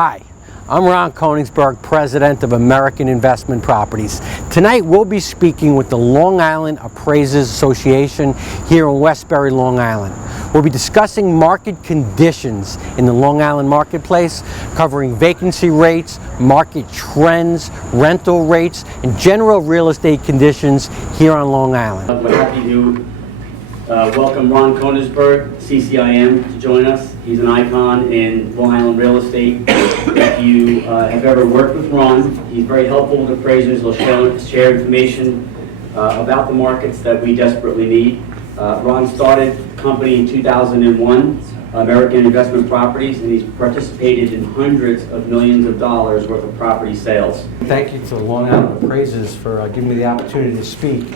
Hi, I'm Ron Koenigsberg, President of American Investment Properties. Tonight we'll be speaking with the Long Island Appraisers Association here in Westbury, Long Island. We'll be discussing market conditions in the Long Island marketplace, covering vacancy rates, market trends, rental rates, and general real estate conditions here on Long Island. We're happy to welcome Ron Koenigsberg, CCIM, to join us. He's an icon in Long Island real estate. If you have ever worked with Ron, he's very helpful with appraisers. He'll share information about the markets that we desperately need. Ron started the company in 2001, American Investment Properties, and he's participated in hundreds of millions of dollars worth of property sales. Thank you to the Long Island Appraisers for giving me the opportunity to speak.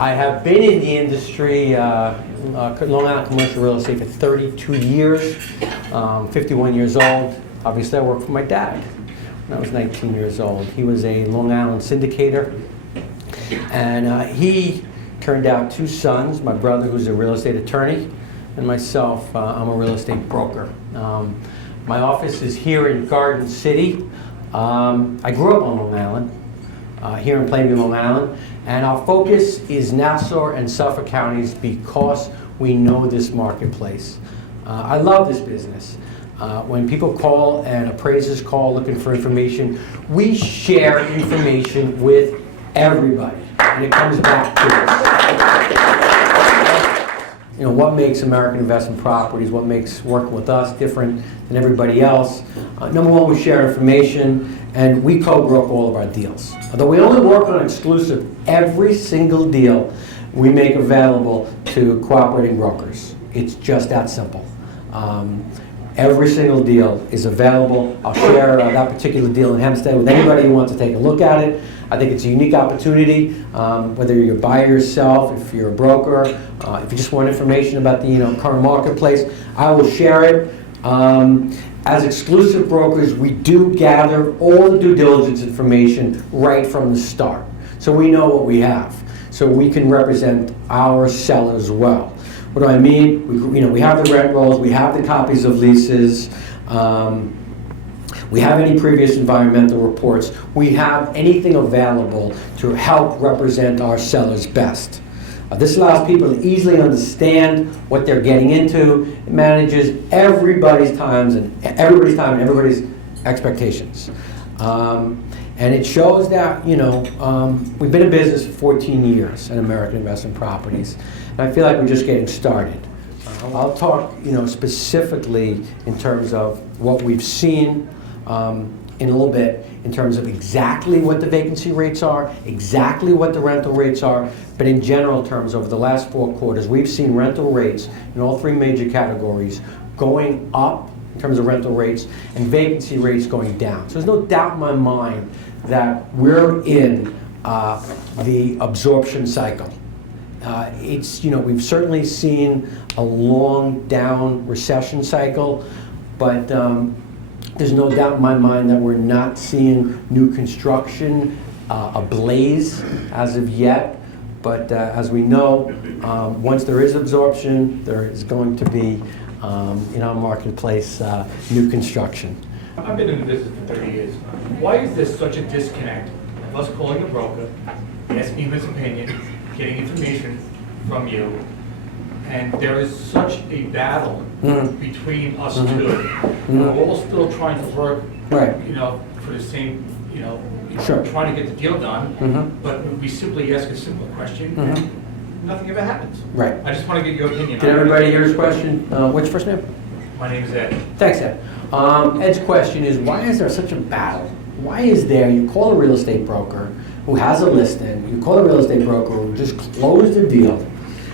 I have been in the industry, Long Island commercial real estate, for 32 years, 51 years old. Obviously, I worked for my dad when I was 19 years old. He was a Long Island syndicator, and he turned out two sons, my brother, who's a real estate attorney, and myself, I'm a real estate broker. My office is here in Garden City. I grew up on Long Island, here in Plainview, Long Island, and our focus is Nassau and Suffolk counties because we know this marketplace. I love this business. When people call and appraisers call looking for information, we share information with everybody, and it comes back to us. You know, what makes American Investment Properties, what makes working with us different than everybody else? Number one, we share information, and we co-broker all of our deals. Although we only work on exclusive, every single deal we make available to cooperating brokers. It's just that simple. Every single deal is available. I'll share that particular deal in Hempstead with anybody who wants to take a look at it. I think it's a unique opportunity, whether you're a buyer yourself, if you're a broker, if you just want information about the current marketplace, I will share it. As exclusive brokers, we do gather all the due diligence information right from the start. So we know what we have. So we can represent our sellers well. What do I mean? We have the rent rolls, we have the copies of leases, we have any previous environmental reports, we have anything available to help represent our sellers best. This allows people to easily understand what they're getting into. It manages everybody's time and everybody's expectations. And it shows that, we've been in business for 14 years at American Investment Properties. And I feel like we're just getting started. I'll talk, specifically in terms of what we've seen in a little bit, in terms of exactly what the vacancy rates are, exactly what the rental rates are, but in general terms, over the last 4 quarters, we've seen rental rates in all 3 major categories going up in terms of rental rates and vacancy rates going down. So there's no doubt in my mind that we're in the absorption cycle. We've certainly seen a long down recession cycle, but there's no doubt in my mind that we're not seeing new construction ablaze as of yet. But as we know, once there is absorption, there is going to be, in our marketplace, new construction. I've been in the business for 30 years. Why is there such a disconnect of us calling a broker, asking him his opinion, getting information from you, and there is such a battle between us two? We're all still trying to work, Right. for the same, Sure. trying to get the deal done, but we simply ask a simple question, and nothing ever happens. Right. I just want to get your opinion. Did everybody hear his question? What's your first name? My name is Ed. Thanks, Ed. Ed's question is, why is there such a battle? Why is there, you call a real estate broker who has a listing, you call a real estate broker who just closed a deal,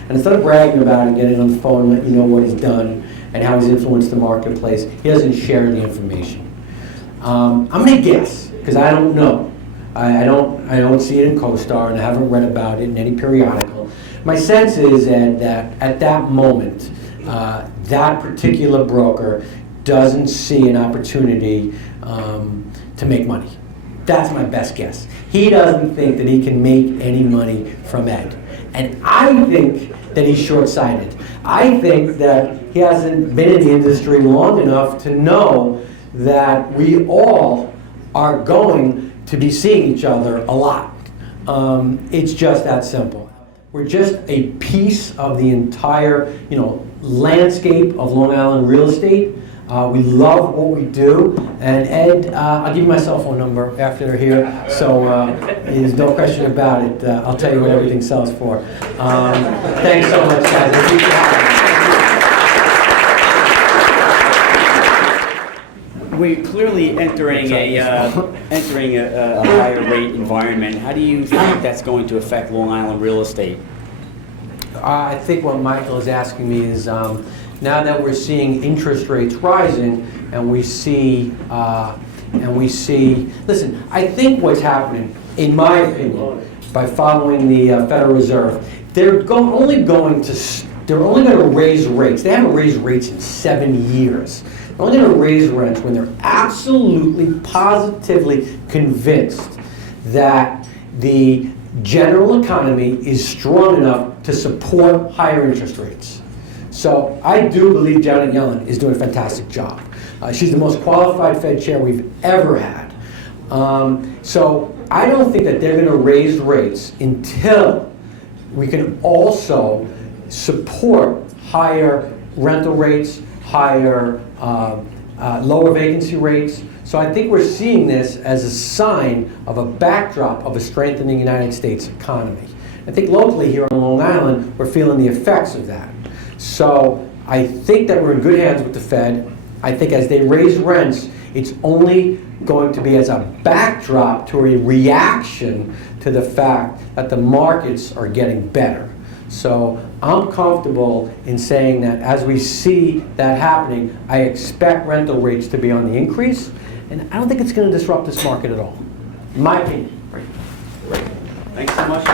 and instead of bragging about it, getting on the phone and let you know what he's done and how he's influenced the marketplace, he doesn't share the information. I'm going to guess, because I don't know. I don't see it in CoStar, and I haven't read about it in any periodical. My sense is, Ed, that at that moment, that particular broker doesn't see an opportunity to make money. That's my best guess. He doesn't think that he can make any money from Ed. And I think that he's short-sighted. I think that he hasn't been in the industry long enough to know that we all are going to be seeing each other a lot. It's just that simple. We're just a piece of the entire, landscape of Long Island real estate. We love what we do, and Ed, I'll give you my cell phone number after they're here, so there's no question about it. I'll tell you what everything sells for. Thanks so much, guys. I appreciate it. We're clearly entering a higher rate environment. How do you think that's going to affect Long Island real estate? I think what Michael is asking me is, now that we're seeing interest rates rising, and we see, listen, I think what's happening, in my opinion, by following the Federal Reserve, they're only going to raise rates. They haven't raised rates in 7 years. They're only going to raise rents when they're absolutely, positively convinced that the general economy is strong enough to support higher interest rates. So I do believe Janet Yellen is doing a fantastic job. She's the most qualified Fed chair we've ever had. So I don't think that they're going to raise rates until we can also support higher rental rates, higher lower vacancy rates. So I think we're seeing this as a sign of a backdrop of a strengthening United States economy. I think locally here on Long Island, we're feeling the effects of that. So I think that we're in good hands with the Fed. I think as they raise rents, it's only going to be as a backdrop to a reaction to the fact that the markets are getting better. So I'm comfortable in saying that as we see that happening, I expect rental rates to be on the increase, and I don't think it's going to disrupt this market at all, in my opinion. Thanks so much.